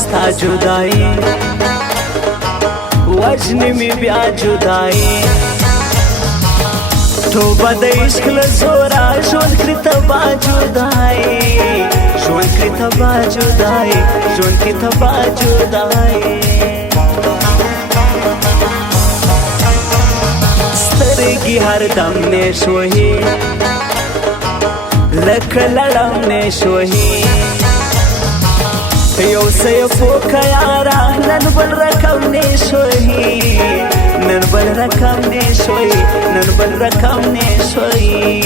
स्ता जुदाई वजनी में ब्या जुदाई तो बद इश्क जोरा शोन कृतबा जुदाई शोन कृतबा जुदाई शोन कृतबा जुदाई स्तरगी हर दम ने शोही लख लड़म ने शोही यो से फोका यारा नन बल रकम ने सोई नन बल रकम ने सोई नन बल रकम ने सोई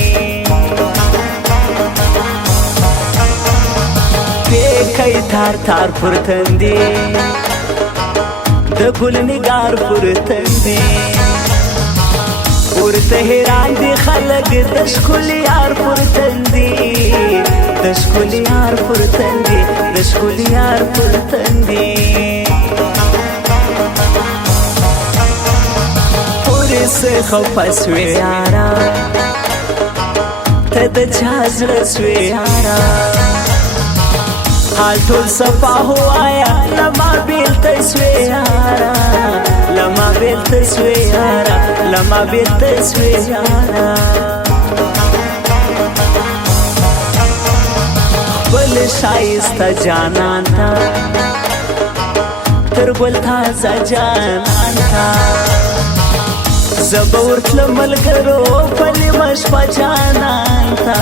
पे कई थार थार फुरतंदी दगुल निगार फुरतंदी उरते हैरान दी खलग दशकुल यार फुरतंदी दशकुल यार फुरतंदी दशकुल यार फुरतंदी पूरे से खफस वे यारा तद झाजर स्वे यारा हाल ठोल सपा हो आया लमा बेल तस्वे यारा लमा बेल तस्वे यारा लमा बेल तस्वे यारा बल शाइस्ता जाना था तरबल था जाना था जबूर लमल करो पनी मश पजाना था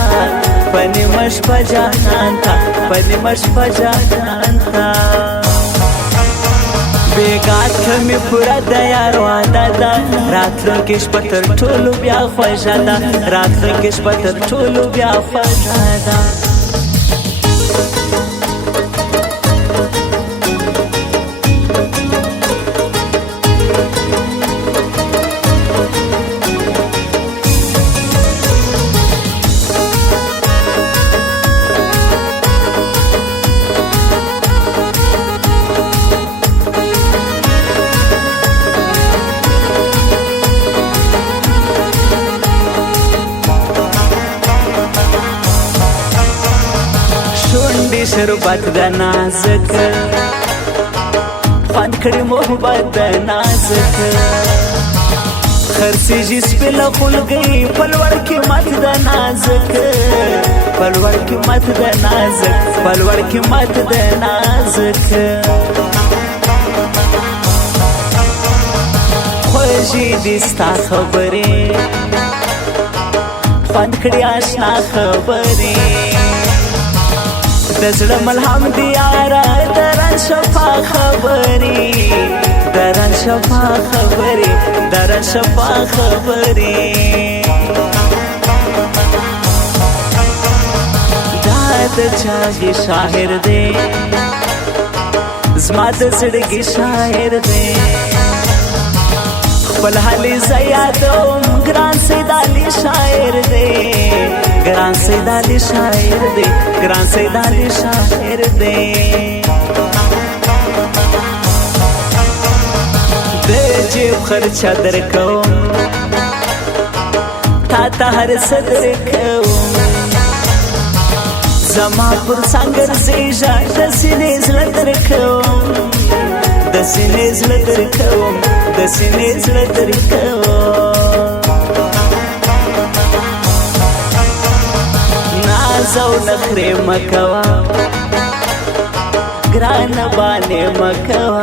पनी मश पजाना था पनी मश पजाना था बेगात में पूरा दयार वादा दा रात किश पत्थर ठोलू ब्या फजादा रात किश पत्थर ठोलू ब्या फजादा शरबत दा नाज़क फन खड़ी मोहब्बत दा नाज़क खरसी जिस पे लखुल गई पलवर की मत दा नाज़क पलवर की मत दा नाज़क पलवर की मत दा नाज़क खुशी दिस्ता खबरें फन खड़ी आशना खबरें दजड़ मलहम दियारा दरन शफा खबरी दरन शफा खबरी दरन शफा खबरी दाद जागी शाहिर दे ज़मात सड़गी शाहिर दे बलहाली ज़यादों ग्रान से दाली शायर दे ग्रान से दाली शायर दे ग्रान से दाली शायर दे दे जेब खर्चा दर कौम ताता हर सदर कौम जमापुर सांगर से जा दसिने ज़लदर कौम दसिने ज़लदर कौम दसिने ज़लदर कौम नाज़ो नखरे मकवा ग्रान बाने मकवा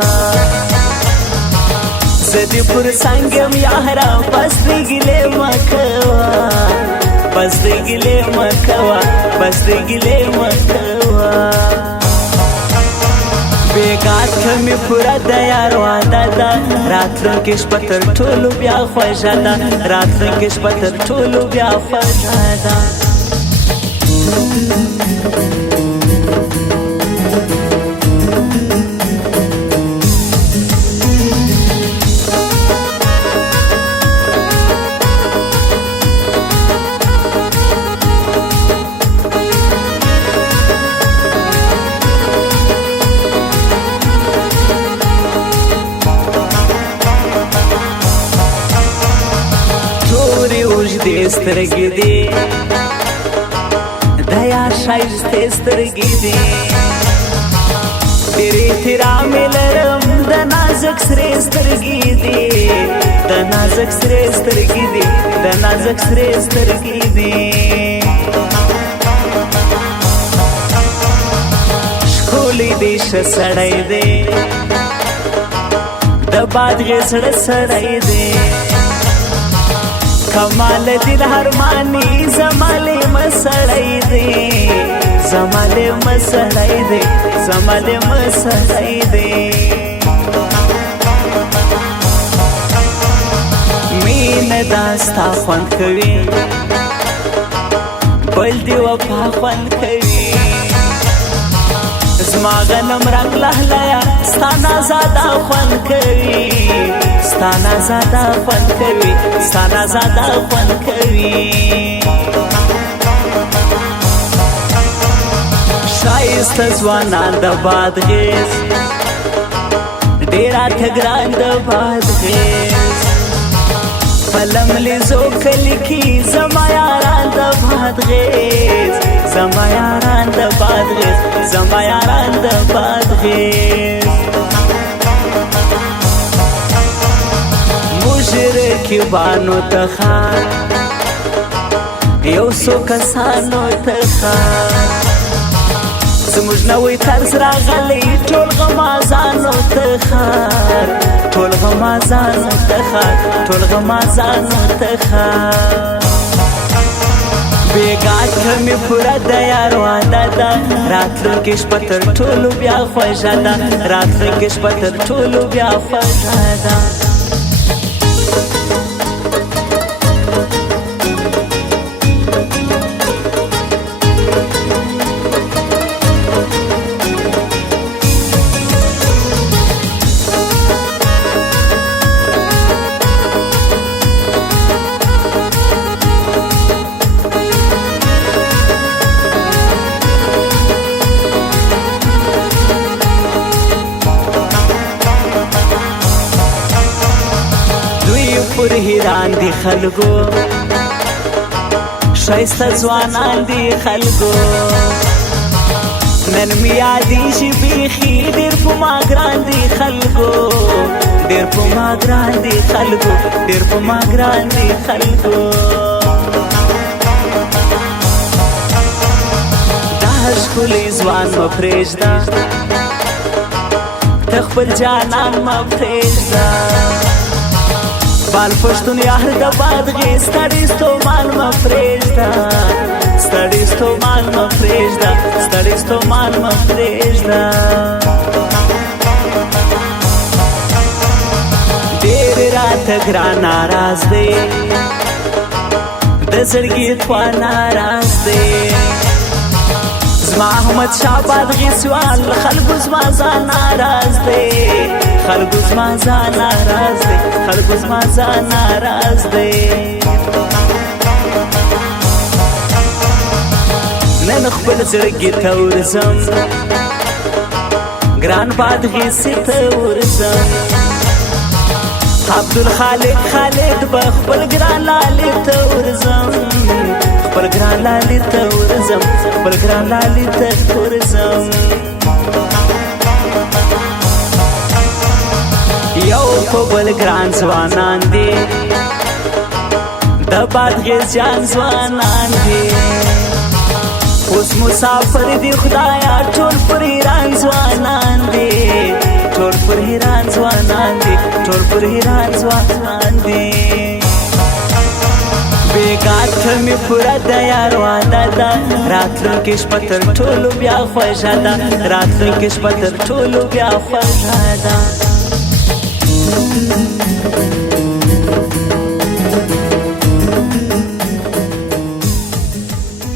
ज़दीपुर सांगम याहरा बस्ती गिले मकवा बस्ती गिले मकवा बस्ती गिले मकवा बेगात में पूरा दयार वादा दा रात किश पत्थर ठोलू ब्या फजादा रात किश पत्थर ठोलू ब्या फजादा دې سترګې دي د یار ښایستې سترګې دي ډېر احترام یې لرم د نازک سرې سترګې دي د نازک سرې سترګې دي د نازک سرې سترګې دي ښکلی دې ښه سړی دی د بادغې زړه سړی دی کمال دل هرمانی زماله مسړی دی زماله مسړی دی زماله مسړی دی مینه داستا خوند کوي بل دی وفا خوند کوي زما غنم رنگ لهلایا ستانا زادا خوند کوي ستانا زادا خوند کوي ستانا زادا خوند کوي ښایسته ځوانان د بادغیس ډېر راته ګران د بادغیس په لملیزو کلي کې زما یاران د بادغیس زما یاران د بادغیس زما یاران د بادغیس مشرکیبانو ته ښار یو څو کسانو ته ښار زموږ نوی طرز راغلی ټول غمازانو ته ښار ټول غمازانو ته ښار ټول غمازانو ته ښار بیګا ته مې پوره د یار واده ده راتلونکې شپه تر ټولو بیا خوږه ده راتلونکې شپه تر ټولو بیا خوږه ده پر هیران دی خلگو ښایسته ځوانان دی خلگو نن مې یادېږي بیخي ډېر په ما ګران دی خلگو ډېر په ما ګران دی خلگو ډېر په ما ګران دی خلگو دا ښکلی ځوان مه پرېږده ته خپل جانان مه پرېږده بال پښتون یار د بادغیس ستړی ستومان مه پرېږده ستړی ستومان مه پرېږده ستړی ستومان مه پرېږده ډېر راته ګران ناراض دی د زړګي خوا ناراض دی زما احمد شاه بادغیسوال خلکو زما ځان ناراض دی خلکو زما ځان ناراض دی خلکو زما ځان ناراض دی نن خپل زړګي ته ورځم ګران بادغیسي ته ورځم عبدالخالق خالد به خپل ګران لالي ته ورځم خپل ګران لالي ته ورځم خپل ګران لالي ته ورځم یو په بل ګران ځوانان دي د بادغیس جان ځوانان دي اوس مسافر دي خدایا ټول پر ایران ځوانان دي ټول پر ایران ځوانان دي ټول پر ایران ځوانان دي بیګا ته مې پوره د یار واده ده راتلونکې شپه تر ټولو بیا خوږه ده راتلونکې شپه تر ټولو بیا خوږه ده